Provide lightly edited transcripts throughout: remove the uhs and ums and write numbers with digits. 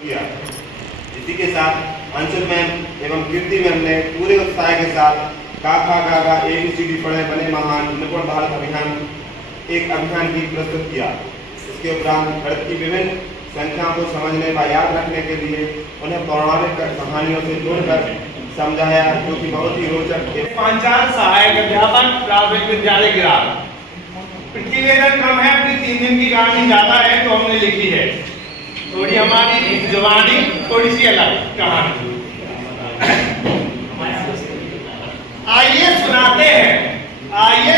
किया। इसी के साथ अंशुल मैम एवं कीर्ति मैम ने पूरे उत्साह के साथ का खा गा गा ABCD पढ़े बने महान निपुण भारत अभियान एक अभियान की प्रस्तुत किया। इसके उपरांत गणित की विभिन्न संख्याओं को समझने व याद रखने के लिए उन्हें पौराणिक कहानियों से जोड़कर समझाया, जो कि बहुत ही रोचक। पांचाल सहायक अध्यापन प्राथमिक विद्यालय गिरार। प्रतिवेदन कम है, अपनी 3 दिन की कहानी ज्यादा है तो हमने लिखी है। थोड़ी हमारी जुबानी थोड़ी सी अलग कहानी। आइए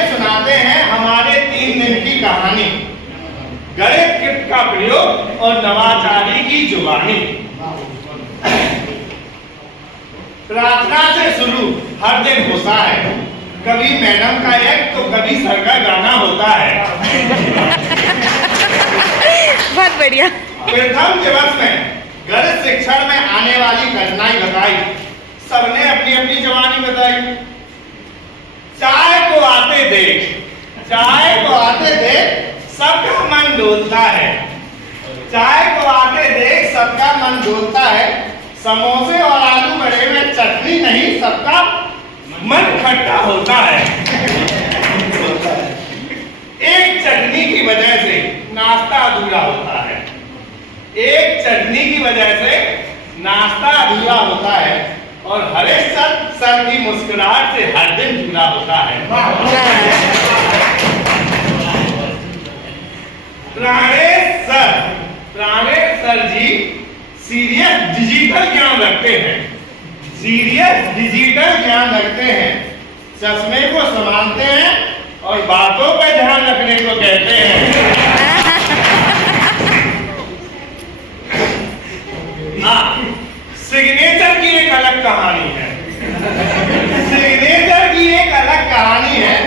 सुनाते हैं हमारे 3 दिन की कहानी। गणित किट का प्रयोग और नवाचारी की जुबानी। प्रार्थना से शुरू हर दिन होता है, कभी मैडम का एक्ट तो कभी सर का गाना होता है। बहुत बढ़िया। प्रथम दिवस में गणित शिक्षण में आने वाली घटनाएं बताई। सबने अपनी अपनी जवानी बताई। चाय को आते देख सबका मन डोलता है। चाय को आते देख सबका मन डोलता है। समोसे और आलू बड़े में चटनी नहीं, सबका मन खट्टा होता है। एक चटनी की वजह से नाश्ता अधूरा होता है। एक चटनी की वजह से नाश्ता अधूरा होता है और हरेश सर की मुस्कुराहट से हर दिन पूरा होता है। प्राणेश सर जी सीरियस डिजिटल ज्ञान रखते हैं। चश्मे को संभालते हैं और बातों पर ध्यान रखने को कहते हैं। सिग्नेचर की एक अलग कहानी है।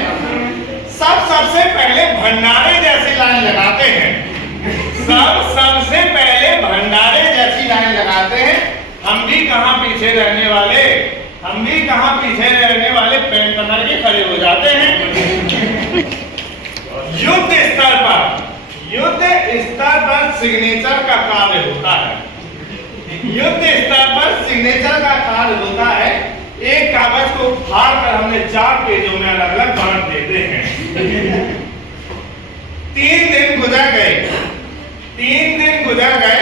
सबसे पहले भंडारे जैसी लाइन लगाते हैं। हम भी कहां पीछे रहने वाले पेन पकड़ के खड़े हो जाते हैं। युद्ध स्तर पर सिग्नेचर का कार्य होता है। एक कागज को फाड़ कर हमने 4 पेजों में अलग अलग बांट देते हैं। 3 दिन गुजर गए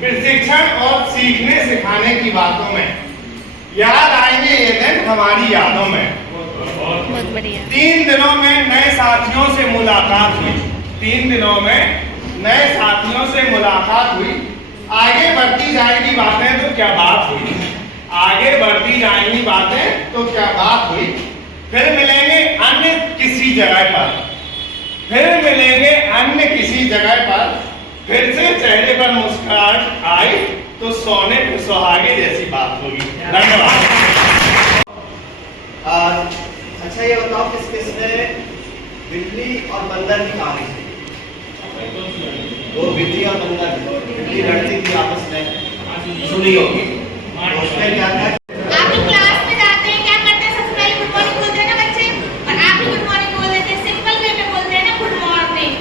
प्रशिक्षण और सीखने सिखाने की बातों में। याद आएंगे ये दिन हमारी यादों में। 3 दिनों में नए साथियों से मुलाकात हुई। आगे बढ़ती जाएगी बातें तो क्या बात हुई। फिर मिलेंगे अन्य किसी जगह पर। फिर से चेहरे पर मुस्कुराहट आई तो सोने पे सुहागे जैसी बात होगी। धन्यवाद। अच्छा, ये बताओ किसने बिल्ली और बंदर की कहानी सुनी? वो बिल्ली और बंदर, बिल्ली लड़ती थी आपस में, सुनी होगी। उसमें क्या था? आप लोग क्लास में जाते हैं, क्या करते हैं? सबसे पहले गुड मॉर्निंग बोलते हैं ना बच्चे, और आप भी गुड मॉर्निंग बोल देते हैं। सिंपल वे में बोलते हैं ना गुड मॉर्निंग।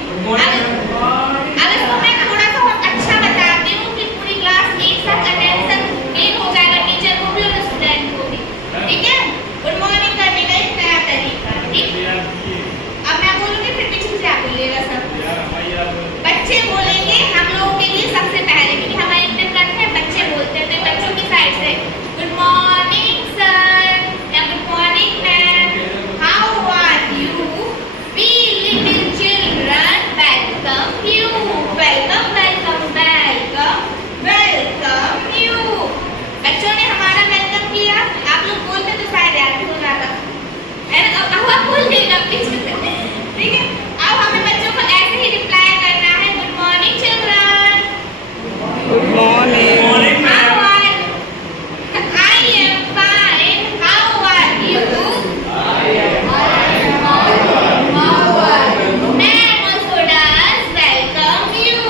अब इसको मैं थोड़ा सा और अच्छा बताती हूँ कि पूरी क्लास एक साथ अटेंशन गेन हो जाएगा, टीचर को भी और स्टूडेंट को भी। ठीक है? गुड मॉर्निंग करने का एक नया तरीका। ठीक? अब मैं बोलूँगी, फिर पीछे से आप बोलिएगा सब। बच्चे बोलेंगे हम लोगों के लिए सबसे पहले, क्योंकि हमारे इंटर करते हैं बच्चे बोलते हैं, तो बच्चों की साइड से गुड मॉर्निंग सर या good morning ma'am, how are you, we little children welcome you, welcome welcome welcome welcome you. बच्चों ने हमारा वेलकम किया, आप लोग बोलते तो शायद याद हो जाता है ना। अब आप बोलिएगा पीछे से, ठीक है? अब हमें बच्चों को ऐसे ही रिप्लाई करना है, good morning children, good morning. How are you, I am fine, how are you, I am fine, how are you, ma'am also does welcome you,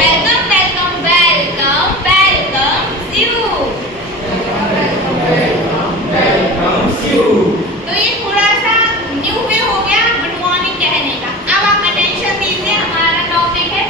welcome welcome welcome welcome you. तो ये थोड़ा सा new way हो गया good morning कहने का। अब आप अटेंशन दीजिए, हमारा टॉपिक है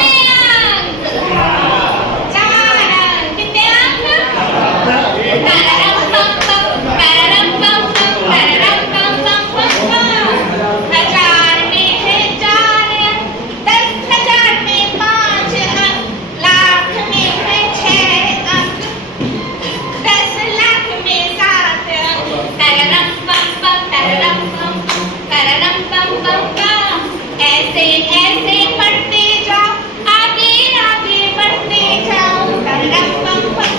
कितने अंक? 1000 में है 4, 10,000 में 5 अंक, लाख में है 6 अंक, 10 लाख में 7 अंक। तररम पम पम, तररम पम पम, तररम पम पम पम। ऐसे ऐसे पढ़ते जाओ, आगे आगे बढ़ते जाओ। तररम पम पम।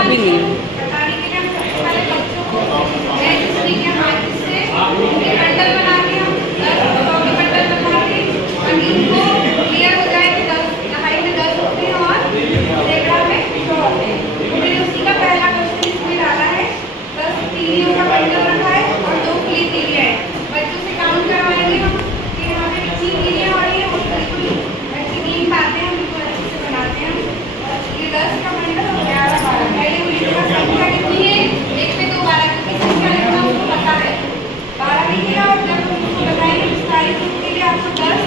अभी नहीं बताने के लिए हम सबसे पहले बच्चों को एक तरीके हाथ से ये बंडल बना के हम 10 के बंडल बना के और इनको क्लियर हो जाए कि 10 दहाई में 10 होते हैं और सैकड़ा में 100 होते हैं। हमने उसी का पहला क्वेश्चन इसमें डाला है। 10 तीलियों का बंडल रखा है और 2 खुली तीलियां हैं। बच्चों से काउंट करवाएंगे हम कि यहाँ पे कितनी तीलियां हो रही है और बिल्कुल अच्छी नींद पाते हैं, बिल्कुल अच्छे से बनाते हैं। ये 10 का बंडल और 11 12 पहले उनकी संख्या कितनी है? 1 पे 2 12 की संख्या लिखना उनको पता है। 12 लिखिएगा और जब हम उनको बताएंगे विस्तारित रूप के लिए आपको 10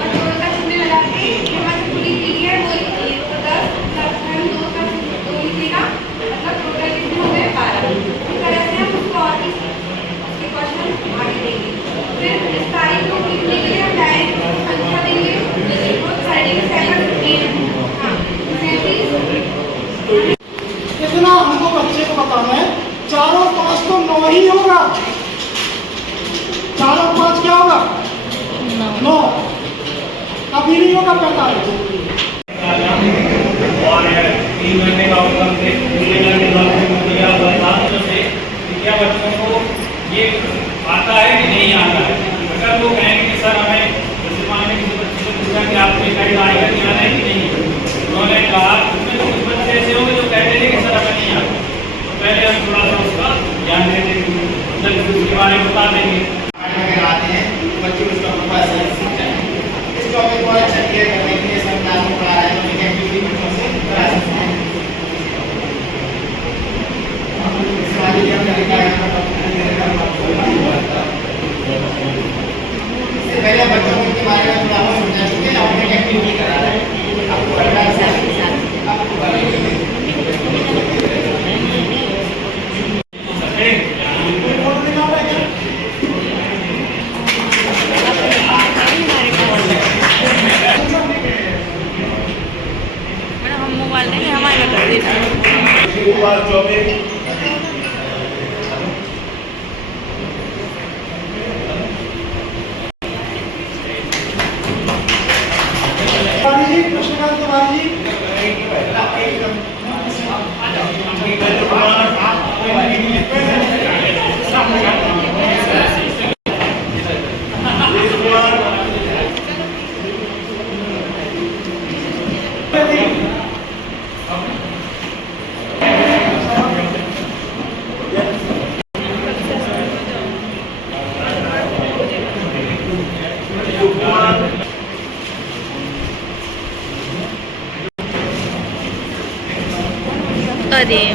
और 2 का चिन्ह लगा के यहाँ जो पूरी पीढ़ी है वो लिखिए। तो 10 प्लस हम 2 का 2 लिखिएगा, मतलब टोटल कितने हो गए? 12। इस तरह से हम उसको और भी उसके क्वेश्चन आगे देंगे। फिर विस्तारित रूप लिखने के लिए हम डायरेक्ट संख्या देंगे। देखो 37 हाँ 37। इतना हमको बच्चे को बताना है। 4 और 5 तो 9 ही होगा। 4 और 5 क्या होगा? 9। अभी नहीं होगा 45। और 3 महीने का अवसर से पूरे महीने का अवसर दिया हुआ था से क्या बच्चों को ये आता है कि नहीं आता है। अगर वो कहेंगे कि सर हमें जैसे मान लें किसी बच्चे से पूछा कि आपको इकाई आएगा कि आना है कि नहीं, उन्होंने कहा उसमें तो कुछ बच्चे ऐसे होंगे जो कहते हैं कि सर हमें नहीं आता। तो पहले हम थोड़ा सा उसका ध्यान देते हैं, मतलब उसके बारे में बता देंगे। आते हैं बच्चे उसका पूरा सही सीख जाए। इस टॉपिक को अच्छा क्लियर करने के लिए सरकार ने पढ़ा है तो एक्टिविटी बच्चों से करा सकते हैं। इसके लिए हम तरीका इससे पहले बच्चों को इनके बारे में थोड़ा बहुत समझा चुके हैं और एक्टिविटी करा रहे हैं। आपको पढ़ना है हम मोबाइल नहीं हमारे बता देते। 24 तिवारी जी, कृष्णकांत तिवारी जी। अरे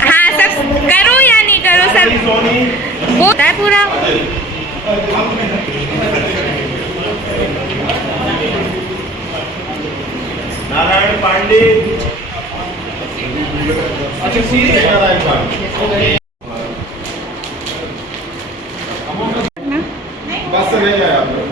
हाँ सब करो या नहीं करो सब होता है पूरा। नारायण पांडे। अच्छा सीधे नारायण पांडे। बस से नहीं आया आप लोग।